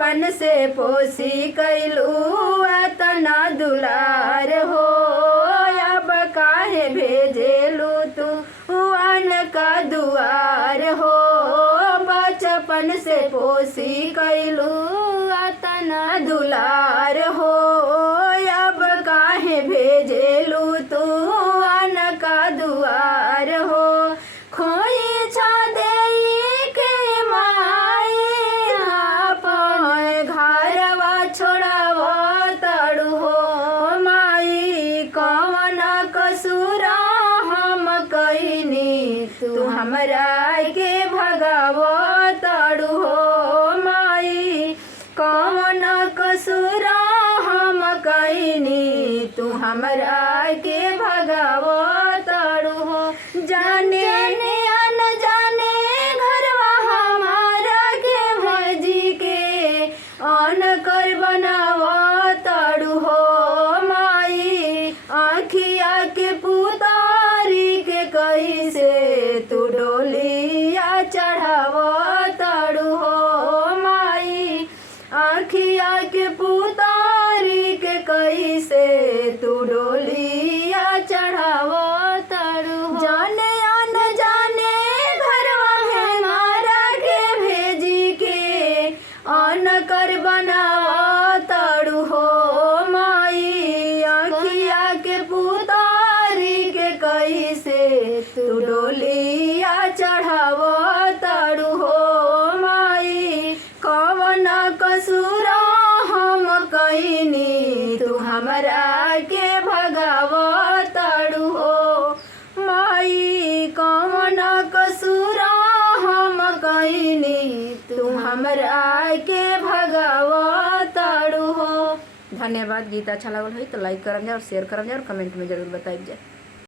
बचपन से पोसी कैलू तना दुलार हो, अब काहे भेजेलू तू अन का दुआर हो। बचपन से पोसी कैलू तना दुलार हो, अब काहे भेजेलू तू अन का दुआर हो। खोई छा देई के माई आपन घरवा छोड़ावा तड़ू हो। माई कवन कसूरा हम कईनी तू हमरा के भगावा तड़ू हो। माई कवन कसूरा हम कईनी तू हमरा के भगावा तड़ू हो। जाने जाने घरवा हमारा के भजी के अन कर बनावा तड़ू हो। माई आँखिया के पुतारी के कैसे तू डोलिया चढ़ावा तड़ू हो। माई आँखिया के पुतारी के कैसे तू डोलिया चढ़ावा तड़ू हो। जाने जाने घरवा हमारा के भेजी के अन कर बनावा तड़ू हो। माई आँखिया के पुतारी के कैसे तू डोलिया चढ़ावा तड़ू हो। माई कवन कसूरा हम कईनी तू हमरा के भगावा तड़ू हो। माई कवन कसूरा हम कईनी तू हमरा के भगावा तड़ू हो। धन्यवाद। गीत अच्छा लगल हो तो लाइक करम जा और शेयर करम जा और कमेंट में जरूर बताइए।